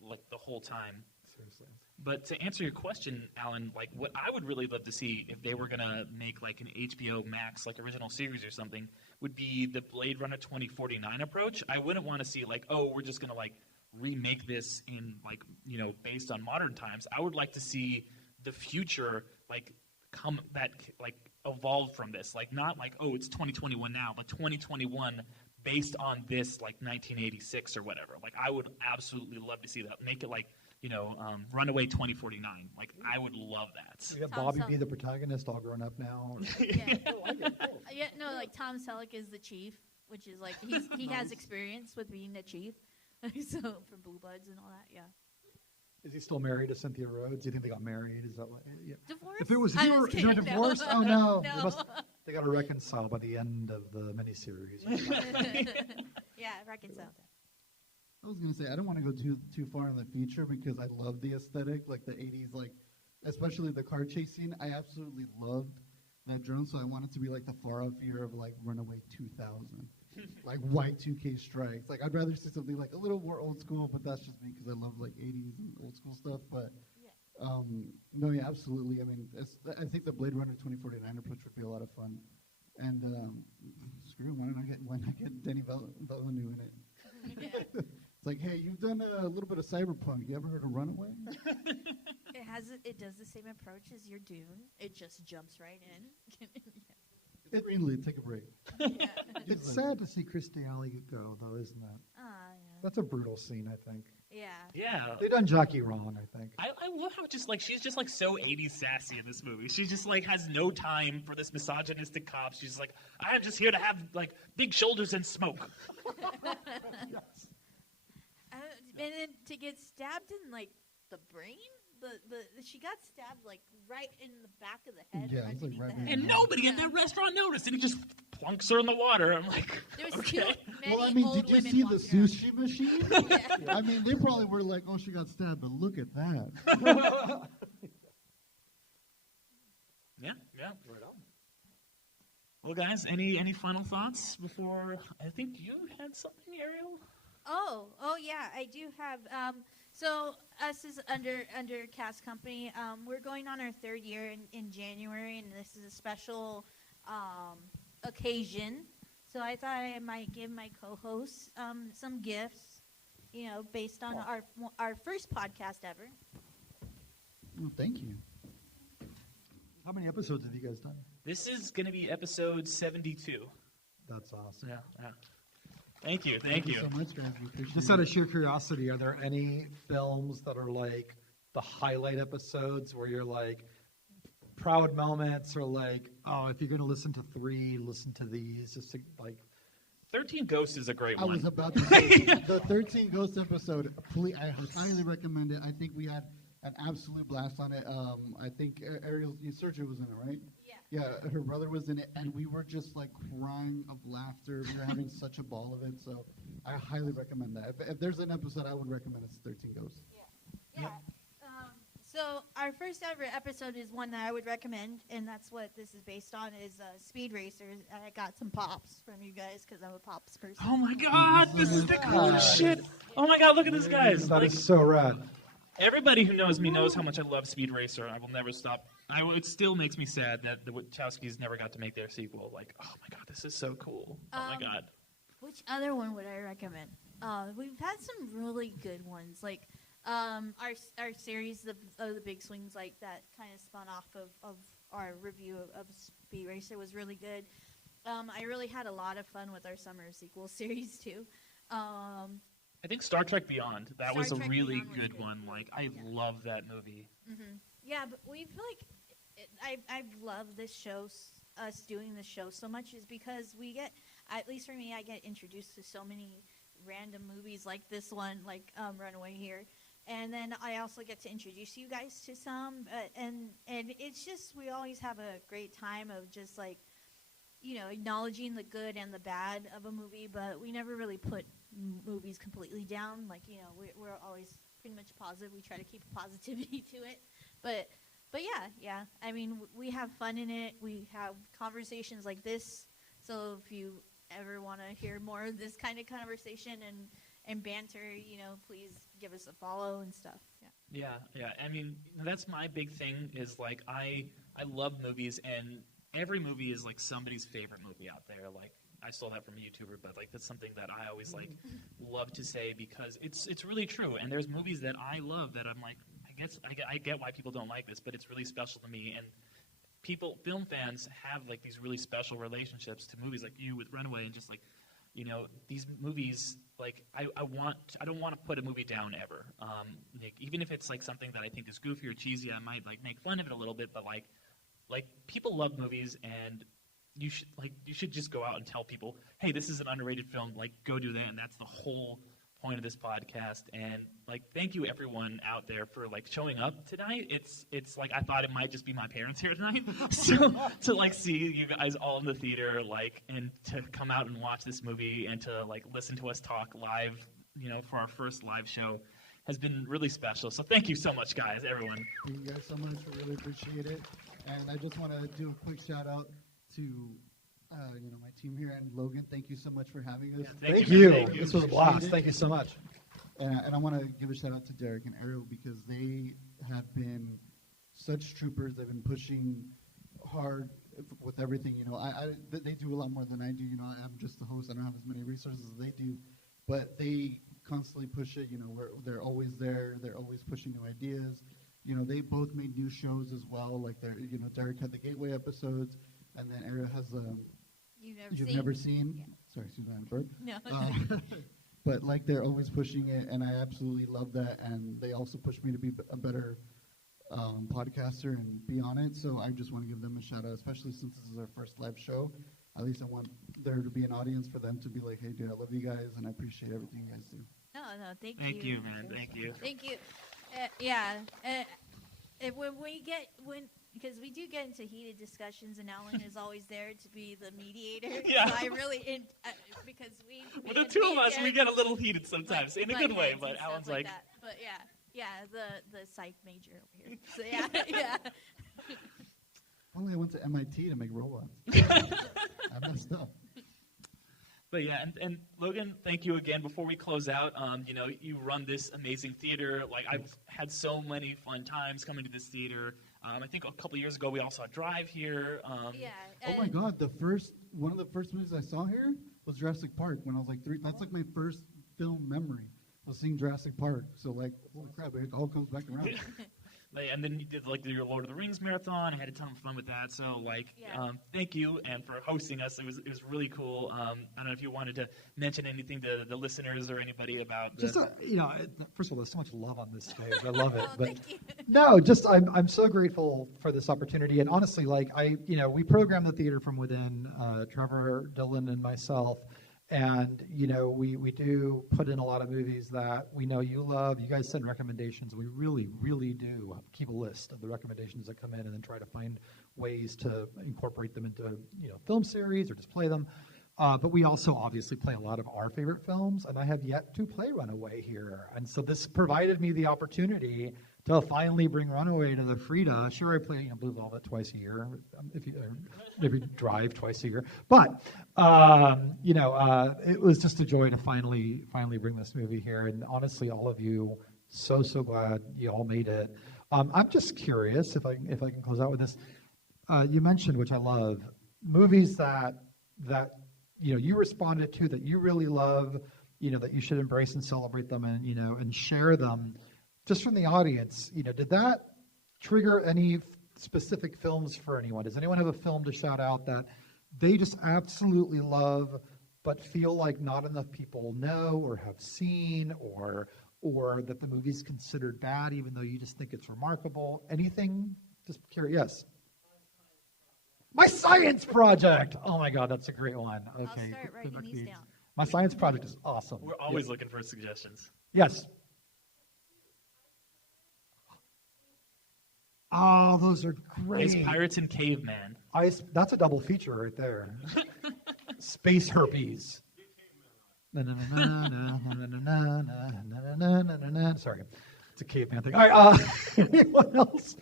like the whole time. seriously. But to answer your question, Alan, like what I would really love to see if they were gonna make like an HBO Max like original series or something would be the Blade Runner 2049 approach. I wouldn't want to see like, oh, we're just gonna like remake this in like, you know, based on modern times. I would like to see the future like come that like evolve from this, like not like, oh, it's 2021 now, but 2021 based on this like 1986 or whatever. Like I would absolutely love to see that. Make it like, you know, Runaway 2049. Like I would love that. We have Bobby be the protagonist, all grown up now. Yeah. Yeah, no, like Tom Selleck is the chief, which is like he has experience with being the chief. So for Blue Bloods and all that, yeah. Is he still married to Cynthia Rhodes? Do you think they got married? Is that what? Yeah. Divorce? If it was I you, was you're kidding, divorced? no. Oh no. No. They got to reconcile by the end of the miniseries. Yeah, reconcile that. I was gonna say I don't want to go too far in the future because I love the aesthetic, like the '80s, like especially the car chase scene. I absolutely loved that drone, so I want it to be like the far off year of like Runaway 2000, like Y2K strikes. Like I'd rather see something like a little more old school, but that's just me because I love like '80s and old school stuff. But no, yeah, absolutely. I mean, I think the Blade Runner 2049 approach would be a lot of fun. And screw, why not get Denny Villeneuve in it? Yeah. It's like, hey, you've done a little bit of cyberpunk. You ever heard of Runaway? It does the same approach as your Dune. It just jumps right in. It's greenlit. Take a break. Yeah. It's sad to see Christy Alley go, though, isn't it? Yeah. That's a brutal scene, I think. Yeah. Yeah. They done Jackie wrong, I think. I love how just like she's just like so 80s sassy in this movie. She just like has no time for this misogynistic cop. She's like, I am just here to have like big shoulders and smoke. Yes. And then to get stabbed in like the brain, she got stabbed like right in the back of the head. Yeah, it's like underneath right the head. And nobody at that restaurant noticed, and he just plunks her in the water. I'm like, There was okay. too many Well, I mean, old did you women see the walking around. sushi machine? Yeah. I mean, they probably were like, oh, she got stabbed, but look at that. Yeah. Right on. Well, guys, any final thoughts before? I think you had something, Ariel. Oh yeah, I do have. So us as under Cast Company, we're going on our third year in January, and this is a special occasion. So I thought I might give my co-hosts some gifts, you know, based on our first podcast ever. Well, thank you. How many episodes have you guys done? This is going to be episode 72. That's awesome. Yeah. Thank you. Thank you so much, guys. We appreciate Just it. out of sheer curiosity, are there any films that are like the highlight episodes where you're like proud moments or like, oh, if you're going to listen to 3, listen to these, just to like. 13 Ghosts is a great I one. was about to say, the 13 Ghost episode, I highly recommend it. I think we had an absolute blast on it. I think Ariel, Sergio was in it, right? Yeah, her brother was in it, and we were just like crying of laughter. We were having such a ball of it, so I highly recommend that. If there's an episode I would recommend, it's 13 Ghosts. Yeah. So our first ever episode is one that I would recommend, and that's what this is based on, is Speed Racers. I got some pops from you guys because I'm a pops person. Oh my God, this is the coolest shit. Oh my God, look at this, guys. That Like, is so rad. everybody who knows me knows how much I love Speed Racer. I will never stop. It still makes me sad that the Wachowskis never got to make their sequel. Like, oh my God, this is so cool. Oh my God. Which other one would I recommend? We've had some really good ones, like our series, the Big Swings, like that kind of spun off of our review of Speed Racer was really good. I really had a lot of fun with our summer sequel series too. I think Star Trek Beyond, that was a Trek really Beyond was good good. one. Like, I love that movie. Mm-hmm. Yeah, but we feel like I love this show, us doing this show so much, is because we get, at least for me, I get introduced to so many random movies like this one, like Runaway here, and then I also get to introduce you guys to some, and it's just, we always have a great time of just like, you know, acknowledging the good and the bad of a movie, but we never really put movies completely down. Like, you know, we're always pretty much positive. We try to keep positivity to it, but yeah. I mean, we have fun in it. We have conversations like this. So if you ever want to hear more of this kind of conversation and banter, you know, please give us a follow and stuff. Yeah. Yeah. I mean, that's my big thing is like I love movies, and every movie is like somebody's favorite movie out there. Like I stole that from a YouTuber, but like that's something that I always like love to say because it's really true. And there's movies that I love that I'm like, I get why people don't like this, but it's really special to me. And film fans have like these really special relationships to movies like you with Runaway, and just like, you know, these movies, like I don't want to put a movie down ever. Like, even if it's like something that I think is goofy or cheesy, I might like make fun of it a little bit, but like people love movies, and you should just go out and tell people, hey, this is an underrated film, like go do that. And that's the whole point of this podcast. And like, thank you everyone out there for like showing up tonight. It's like I thought it might just be my parents here tonight. So to like see you guys all in the theater, like, and to come out and watch this movie and to like listen to us talk live, you know, for our first live show has been really special. So thank you so much, guys, everyone. Thank you guys so much. We really appreciate it. And I just want to do a quick shout out to my team here, and Logan, thank you so much for having us. Yeah, Thank you. Thank you. This was a blast. Thank you so much. And I want to give a shout out to Derek and Ariel because they have been such troopers. They've been pushing hard with everything. You know, they do a lot more than I do. You know, I'm just the host. I don't have as many resources as they do, but they constantly push it. You know, they're always there. They're always pushing new ideas. You know, they both made new shows as well. Like Derek had the Gateway episodes, and then Ariel has You've never seen. Yeah. Sorry, Suzanne Bird. No. But like they're always pushing it, and I absolutely love that. And they also push me to be a better podcaster and be on it. So I just want to give them a shout out, especially since this is our first live show. At least I want there to be an audience for them to be like, hey, dude, I love you guys, and I appreciate everything you guys do. No, thank you. Thank you, man. Thank you. Thank you. Because we do get into heated discussions, and Alan is always there to be the mediator. Yeah. So I really, because we. Well, the two of us, we get a little heated sometimes, in a good way. But Alan's like, that. But yeah, the psych major over here. So yeah. Only I went to MIT to make robots. I messed up. But yeah, and Logan, thank you again. Before we close out, you run this amazing theater. Like, I've had so many fun times coming to this theater. I think a couple years ago we also had Drive here. Oh my God, one of the first movies I saw here was Jurassic Park when I was like 3. That's like my first film memory. I was seeing Jurassic Park. So like, holy crap, it all comes back around. And then you did like your Lord of the Rings marathon. I had a ton of fun with that. So thank you and for hosting us. It was really cool. I don't know if you wanted to mention anything to the listeners or anybody about. Just first of all, there's so much love on this stage. I love it. Thank you. No, just I'm so grateful for this opportunity. And honestly, like we program the theater from within. Trevor, Dylan, and myself. And, we do put in a lot of movies that we know you love. You guys send recommendations. We really, really do keep a list of the recommendations that come in and then try to find ways to incorporate them into, film series or just play them. But we also obviously play a lot of our favorite films, and I have yet to play Runaway here. And so this provided me the opportunity to finally bring Runaway to the Frida. Sure, I play Blue Velvet twice a year, if you Drive twice a year. But, it was just a joy to finally bring this movie here. And honestly, all of you, so glad you all made it. I'm just curious, if I can close out with this. You mentioned, which I love, movies that you responded to, that you really love, that you should embrace and celebrate them and share them. Just from the audience, did that trigger any specific films for anyone? Does anyone have a film to shout out that they just absolutely love, but feel like not enough people know or have seen, or that the movie's considered bad, even though you just think it's remarkable? Anything? Just curious. Yes. My Science Project. Oh my God, that's a great one. Okay. I'll start writing these down. My Science Project is awesome. We're always looking for suggestions. Yes. Oh, those are great. Ice Pirates and Caveman. That's a double feature right there. Space Herpes. Sorry, it's a caveman thing. All right, anyone else?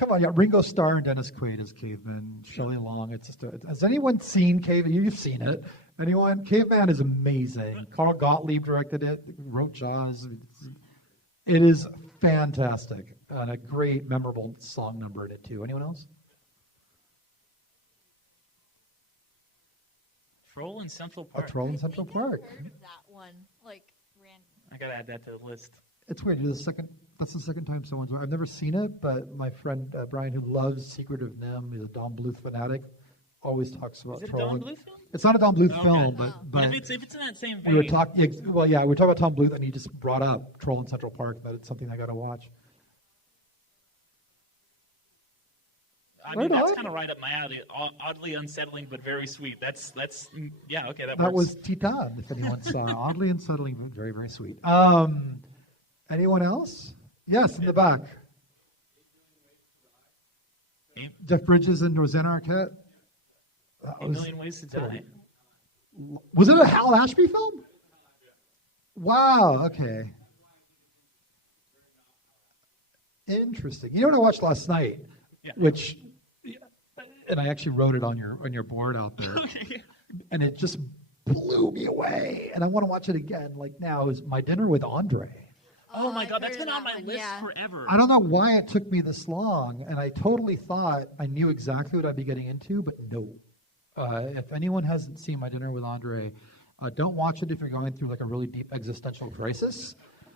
Come on, Ringo Starr and Dennis Quaid as Caveman. Shelley Long. It's just has anyone seen Caveman? You've seen it. Anyone? Caveman is amazing. Carl Gottlieb directed it. Wrote Jaws. It is fantastic and a great, memorable song number in it too. Anyone else? Troll in Central A Park. Troll in I Central think I've Park. heard of that one, like random. I gotta add that to the list. It's weird. That's the second time someone's. I've never seen it, but my friend Brian, who loves Secret of Nim, is a Don Bluth fanatic. Always talks about Is it a Troll. Don Bluth film? It's not a Don Bluth Okay. film, But but if it's in that same we were vein, talking. Well, yeah, we were talking about Tom Bluth, and he just brought up Troll in Central Park. That it's something I got to watch. I mean, that's on. kind of right up my alley. Oddly unsettling, but very sweet. That's yeah, okay, that That works. was Titan, if anyone saw. Oddly unsettling, but very, very sweet. Anyone else? Yes, in the back. Jeff Bridges and Rosanna Arquette. That A Million Ways to Die. Was it a Hal Ashby film? Wow, okay. Interesting. You know what I watched last night? Yeah. Which, and I actually wrote it on your board out there. And it just blew me away. And I want to watch it again, like now, is My Dinner with Andre. Oh my I've God, that's heard been of on my that one, list yeah. forever. I don't know why it took me this long, and I totally thought I knew exactly what I'd be getting into, but no. If anyone hasn't seen My Dinner with Andre, don't watch it if you're going through like a really deep existential crisis.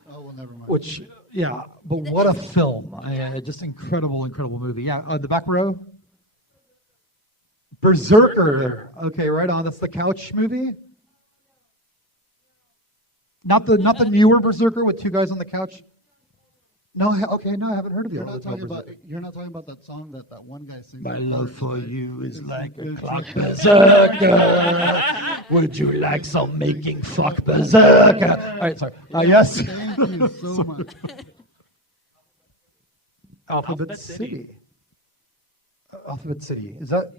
Oh, well, never mind. Which, yeah, but what a film. Just incredible, incredible movie. Yeah, the back row. Berserker. Okay, right on. That's the couch movie? Not the newer Berserker with two guys on the couch? No, okay, no, I haven't heard of You're the not original talking about. Berserker. You're not talking about that song that one guy sings. My love for you is like a clock clock. berserker. Would you like some making fuck berserker? All right, sorry. Yes. Thank you so much. Alphabet City. Alphabet City. Is that?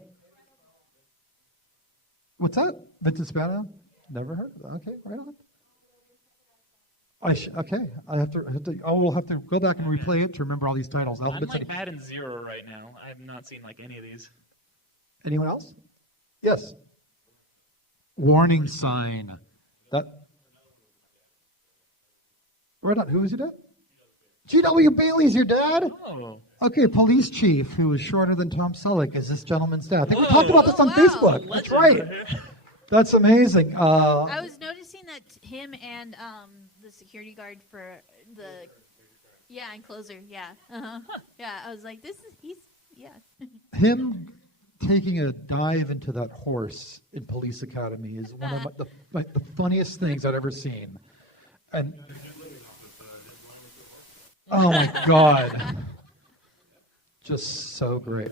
What's that? Vincent Spano? Never heard of that. Okay, right on. Okay, I have to. We'll have to go back and replay it to remember all these titles. I'm Alphabet like City. Madden 0 right now. I have not seen like any of these. Anyone else? Yes. Warning sign. That. Right on. Who was your dad? G.W. Bailey's your dad? Oh. Okay, police chief who was shorter than Tom Selleck is this gentleman's dad. I think we Whoa. talked about this on Wow. Facebook. That's right. That's amazing. I was noticing that him and the security guard for the enclosure, yeah, I was like, Him taking a dive into that horse in Police Academy is one of the funniest things I've ever seen. And oh my God, just so great.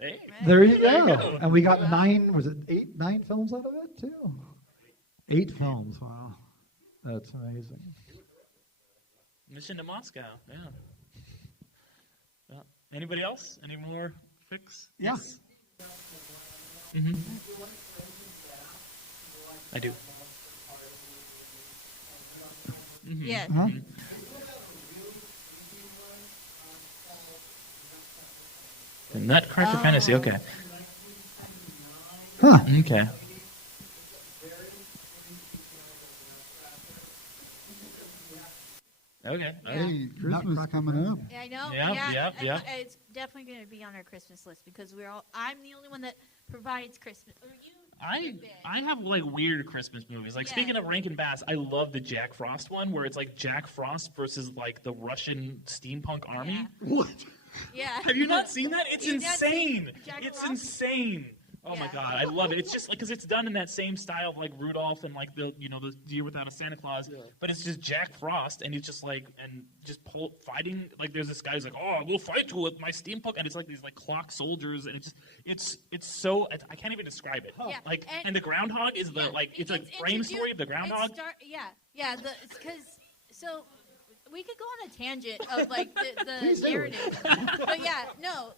Hey. There you go. And we got 9 films out of it too? 8 films, wow. That's amazing. Mission to Moscow. Yeah. Well, anybody else? Any more fix? Yeah. Mm-hmm. I do. Mm-hmm. yeah. Huh? The Nutcracker Fantasy. Okay. Huh. Okay. Okay. Hey, Christmas coming up. Yeah, I know. Yep, yep. It's definitely going to be on our Christmas list because I'm the only one that provides Christmas. Or you? I have like weird Christmas movies. Like Yeah. speaking of Rankin Bass, I love the Jack Frost one where it's like Jack Frost versus like the Russian steampunk army. Yeah. What? Yeah. Have you not seen that? It's You've not seen insane. Jack It's Frost? insane. Oh my Yeah. God, I love it. It's just like because it's done in that same style of like Rudolph and like the Deer Without a Santa Claus, but it's just Jack Frost and he's just like fighting. Like there's this guy who's like, oh, we'll fight you with my steampunk, and it's like these like clock soldiers, and it's so I can't even describe it. Yeah, Like and- and the groundhog is the Yeah, it's a frame story of the groundhog. It's because so we could go on a tangent of like the Please do. narrative, but yeah, no,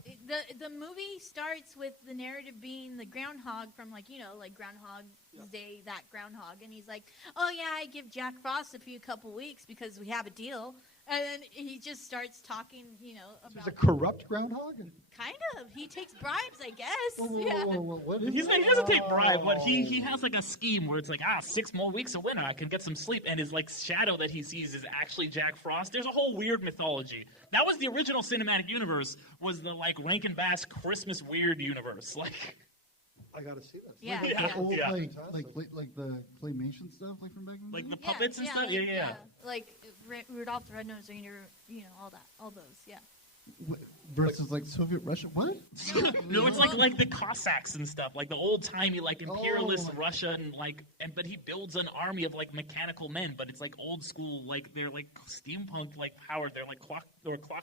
the movie starts with the narrative being the groundhog from like Groundhog's Day, that groundhog, and he's like, oh yeah, I give Jack Frost a couple weeks because we have a deal, And then he just starts talking, you know, He's about a corrupt groundhog? kind of. He takes bribes, I guess. What is He's it? like, he doesn't take bribe, but he has like a scheme where it's like, 6 more weeks of winter, I can get some sleep, and his like shadow that he sees is actually Jack Frost. There's a whole weird mythology. That was the original cinematic universe, was the like Rankin Bass Christmas weird universe. Like, I got to see this. Yeah. Like the old, Yeah. like the claymation stuff, like from back in the like day? the puppets and stuff. like, Yeah. Like Rudolph the Red-Nosed Reindeer, you know, all those, yeah. Versus like Soviet Russia. What? No, it's like the Cossacks and stuff, like the old timey like imperialist Oh. Russia but he builds an army of like mechanical men, but it's like old school, like they're like steampunk like powered, they're like clock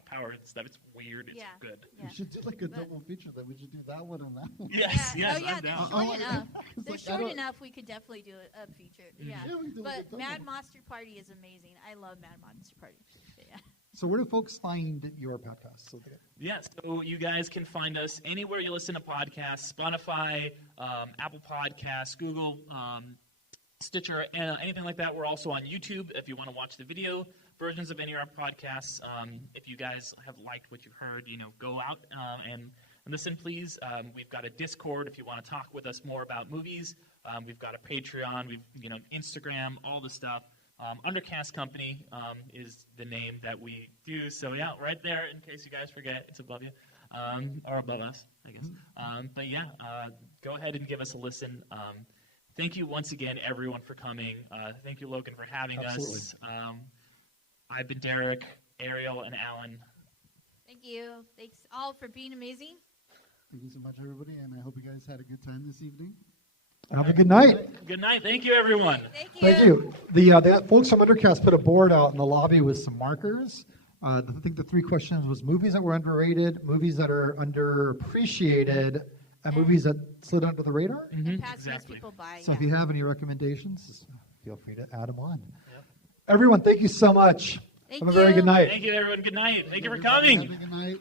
powered and stuff. It's weird. It's Yeah. good. Yeah. We should do like a double feature. That we should do that one and that one. Yes, Yeah. yes, Oh, yeah, I'm they're down. short enough. It's They're like, I short don't- enough, we could definitely do a feature. Yeah. Yeah, we can do like a But double. Mad Monster Party is amazing. I love Mad Monster Party. Yeah. So where do folks find your podcast? So Yes, so you guys can find us anywhere you listen to podcasts, Spotify, Apple Podcasts, Google, Stitcher, anything like that. We're also on YouTube if you want to watch the video versions of any of our podcasts. If you guys have liked what you've heard, go out and listen, please. We've got a Discord if you want to talk with us more about movies. We've got a Patreon. We've Instagram, all the stuff. Undercast Company is the name that we do. So, yeah, right there, in case you guys forget, it's above you, or above us, I guess. But, yeah, go ahead and give us a listen. Thank you once again, everyone, for coming. Thank you, Logan, for having us. I've been Derek, Ariel, and Alan. Thank you. Thanks all for being amazing. Thank you so much, everybody, and I hope you guys had a good time this evening. have a good night. Good night. Thank you, everyone. Thank you. Thank you. The folks from Undercast put a board out in the lobby with some markers. I think the 3 questions was movies that were underrated, movies that are underappreciated, and movies that slid under the radar. And pass these Exactly. people by. So yeah. if you have any recommendations, feel free to add them on. Everyone, thank you so much. Thank Have a very you. good night. Thank you, everyone. Good night. Thank you for Everybody, coming. have a good night.